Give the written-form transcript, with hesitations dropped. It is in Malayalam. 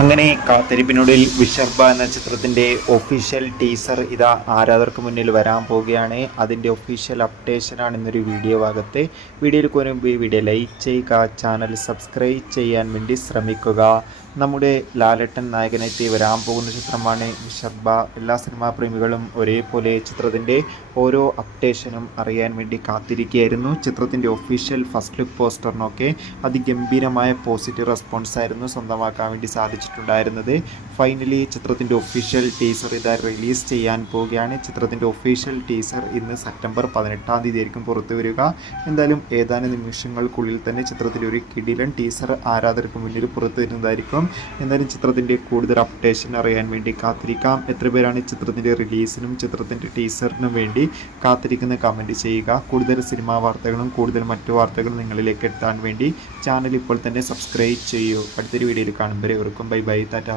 അങ്ങനെ കാത്തിരിപ്പിനൊടുവിൽ വിഷർബ എന്ന ചിത്രത്തിൻ്റെ ഒഫീഷ്യൽ ടീസർ ഇതാ ആരാധകർക്ക് മുന്നിൽ വരാൻ പോവുകയാണ്. അതിൻ്റെ ഒഫീഷ്യൽ അപ്ഡേഷനാണ് ഇന്നൊരു വീഡിയോ ഭാഗത്ത്. വീഡിയോയിൽ മുൻപ് ഈ വീഡിയോ ലൈക്ക് ചെയ്യുക, ചാനൽ സബ്സ്ക്രൈബ് ചെയ്യാൻ വേണ്ടി ശ്രമിക്കുക. നമ്മുടെ ലാലേട്ടൻ നായകനെത്തി വരാൻ പോകുന്ന ചിത്രമാണ് വിഷർബ. എല്ലാ സിനിമാ പ്രേമികളും ഒരേപോലെ ചിത്രത്തിൻ്റെ ഓരോ അപ്ഡേഷനും അറിയാൻ വേണ്ടി കാത്തിരിക്കുകയായിരുന്നു. ചിത്രത്തിൻ്റെ ഒഫീഷ്യൽ ഫസ്റ്റ് ലുക്ക് പോസ്റ്ററിനൊക്കെ അതിഗംഭീരമായ പോസിറ്റീവ് റെസ്പോൺസ് ആയിരുന്നു സ്വന്തമാക്കാൻ വേണ്ടി സാധിച്ചിട്ടുണ്ടായിരുന്നത്. ഫൈനലി ചിത്രത്തിൻ്റെ ഒഫീഷ്യൽ ടീസർ ഇതാ റിലീസ് ചെയ്യാൻ പോവുകയാണ്. ചിത്രത്തിൻ്റെ ഒഫീഷ്യൽ ടീസർ ഇന്ന് സെപ്റ്റംബർ 18 ആയിരിക്കും പുറത്തു വരിക. എന്തായാലും ഏതാനും നിമിഷങ്ങൾക്കുള്ളിൽ തന്നെ ചിത്രത്തിൻ്റെ ഒരു കിടിലൻ ടീസർ ആരാധകർക്ക് മുന്നിൽ പുറത്തു വരുന്നതായിരിക്കും. എന്തായാലും ചിത്രത്തിൻ്റെ കൂടുതൽ അപ്ഡേഷൻ അറിയാൻ വേണ്ടി കാത്തിരിക്കാം. എത്ര പേരാണ് ചിത്രത്തിൻ്റെ റിലീസിനും ചിത്രത്തിൻ്റെ ടീസറിനും വേണ്ടി കാത്തിരിക്കുന്ന കമൻറ്റ് ചെയ്യുക. കൂടുതൽ സിനിമാ വാർത്തകളും കൂടുതൽ മറ്റു വാർത്തകളും നിങ്ങളിലേക്ക് എത്താൻ വേണ്ടി ചാനൽ ഇപ്പോൾ തന്നെ സബ്സ്ക്രൈബ് ചെയ്യൂ. അടുത്തൊരു വീഡിയോയിൽ കാണുമ്പോൾ ബൈ ബൈ, ടാറ്റ.